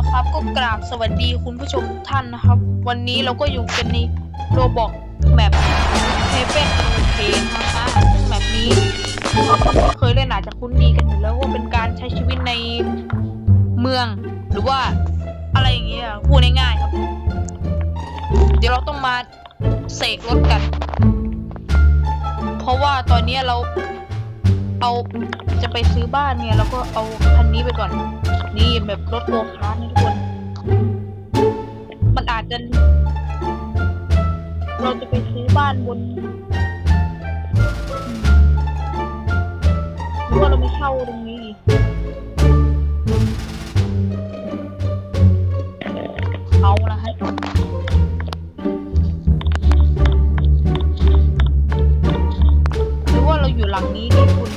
ะครับก็กราบสวัสดีคุณผู้ชมท่านนะครับ วันนี้เราก็อยู่กันในโรบอกแบบเฮเปนโอเพนนะคะซึ่งแบบนี้เคยเล่นอาจจะคุ้นดีกันอยู่แล้วว่าเป็นการใช้ชีวิตในเมือง หรือว่าอะไรอย่างเงี้ยพูดง่ายๆครับ เดี๋ยวเราต้องมาเสกรถกัน เพราะว่าตอนนี้เรา เอาจะไปซื้อบ้านเนี่ยแล้วก็เอาคันนี้ไปก่อน นี่แบบรถโกคาร์นี่ทุกคน มันอาจจะ เราจะไปซื้อบ้านบนหรือว่าเราไม่เช่าตรงนี้ เอาละฮะหรือว่าเราอยู่หลังนี้นี่คุณ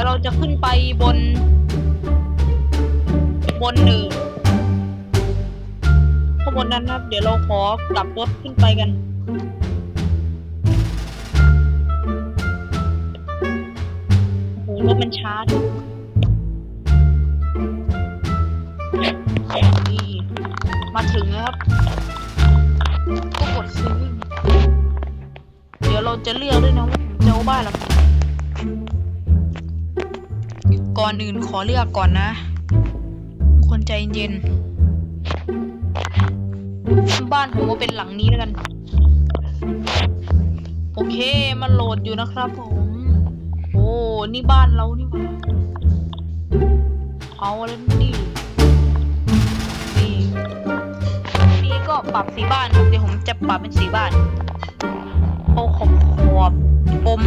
ี๋ยวเราจะขึ้นไปบน บนหนึ่งข้างบนนั้นครับ เดี๋ยวเราขอกลับรถขึ้นไปกัน โอ้หรถมันช้าทุกนี่มาถึงแล้วครับก็กดซื้อ เดี๋ยวเราจะเลือกด้วยนะว่าจะเอาบ้านหลัง ก่อนอื่นขอเลือกก่อนนะ คนใจเย็น บ้านผมว่าเป็นหลังนี้แล้วกัน โอเค มันโหลดอยู่นะครับผม โอ้ นี่บ้านเรานี่หว่าเอาแล้วนี่นี่นี่ก็ปรับสีบ้านเดี๋ยวผมจะปรับเป็นสีบ้าน โอ้ขอบขอบปม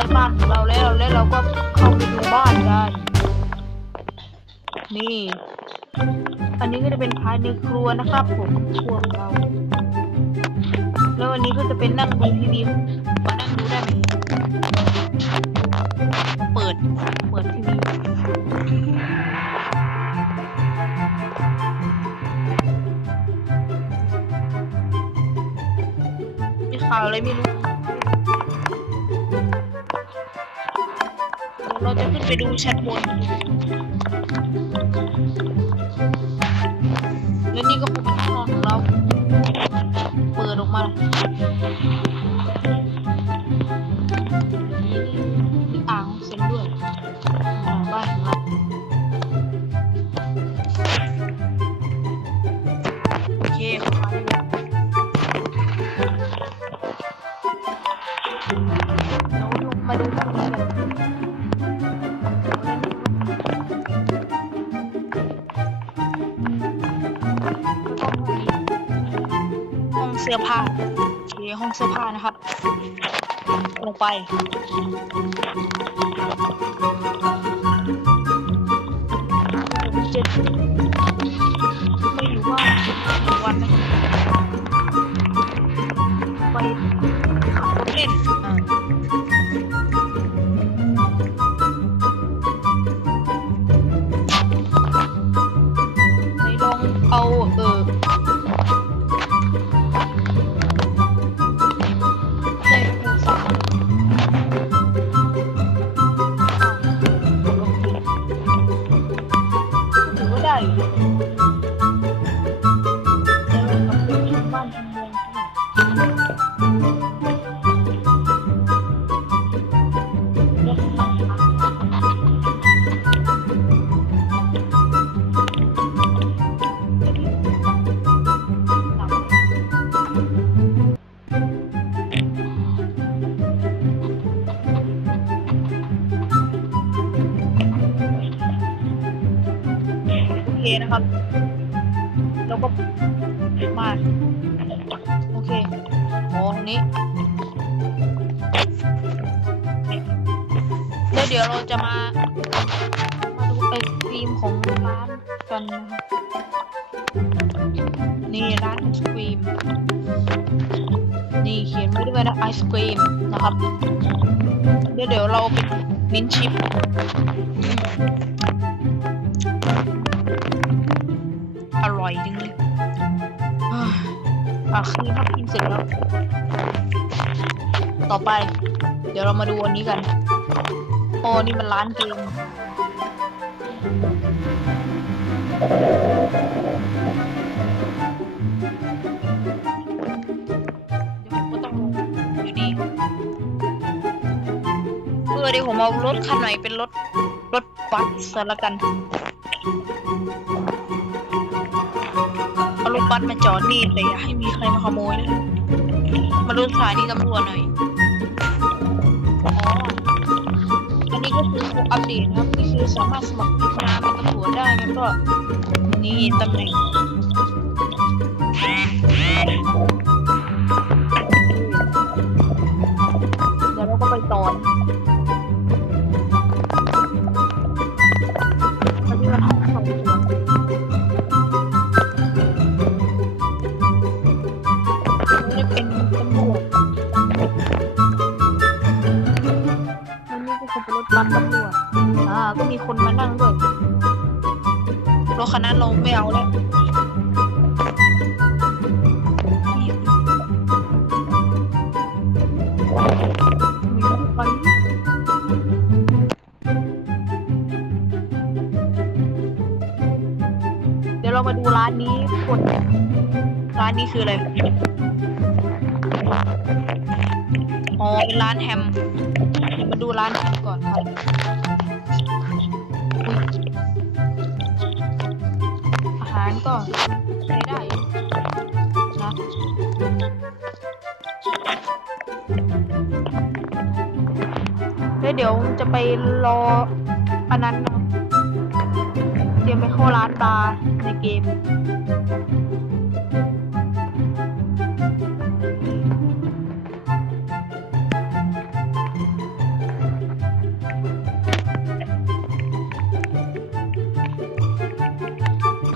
ได้บ้านของเราแล้วแล้วเราก็เข้าไปดูบ้านกันนี่ อันนี้ก็จะเป็นภายในครัวนะครับ ผมครัวของเรา แล้ววันนี้ก็จะเป็นนั่งดูทีวีมานั่งดูได้ไหมเปิด เปิดทีวีข่าวอะไรไม่รู้ ไปดูแชทบน และนี่ก็เป็นห้องนอนของเรา เปิดออกมา สื้อผ้าโอเคห้องเสื้อผ้านะครับ ลงไป เจ็ดไม่รู้ว่าวันไหมไป เคนะครับแล้วก็มาโอเคโอ้ตรงนี้แล้วเดี๋ยวเราจะมามาดูไอศครีมของร้านกันนะครับนี่ร้านไอศครีมนี่เขียนไว้ด้วยนะไอศครีมนะครับเดี๋ยวเดี๋ยวเราไปมินชิป อร่อยจริงเลยอ่าอะคีนครับกินเสร็จแล้ว ต่อไป เดี๋ยวเรามาดูอันนี้กันโอ้นี่มันร้านเกมเดี๋ยวผมก็ต้องอยู่ดีเออเดี๋ยวผมเอารถคันไหนเป็นรถ รถบัสซะละกัน บัสมาจอดนี่แต่อย่าให้มีใครมาขโมยนะมาดูสายนีตำรวจหน่อยอ๋ออันนี้ก็คืออัปเดตนะครับนี่คือสามารถสมัครงานเป็นตำรวจได้แล้วก็นี่ตำแหน่ง นนี้คืออะไร อ๋อ เป็นร้านแฮม มาดูร้านแฮมก่อนครับอาหารก็ใช้ได้นะแล้วเดี๋ยวจะไปรออันนั้นเตรียมไปเข้าร้านบาร์ในเกม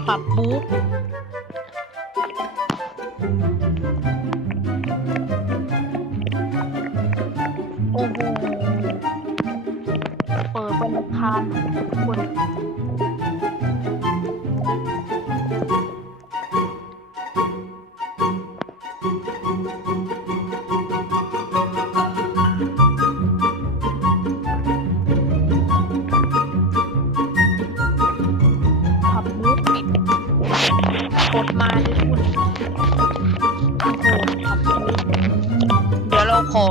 ค มาเลยคุณโอ้โหเดี๋ยวเราขอ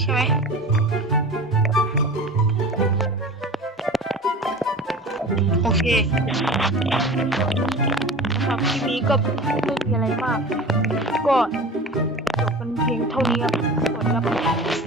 ใช่ไหมโอเคสำหรับคลิปนี้ก็ไม่มีอะไรมาก ก็จบเป็นเพียงเท่านี้ครับสวัสดีครับ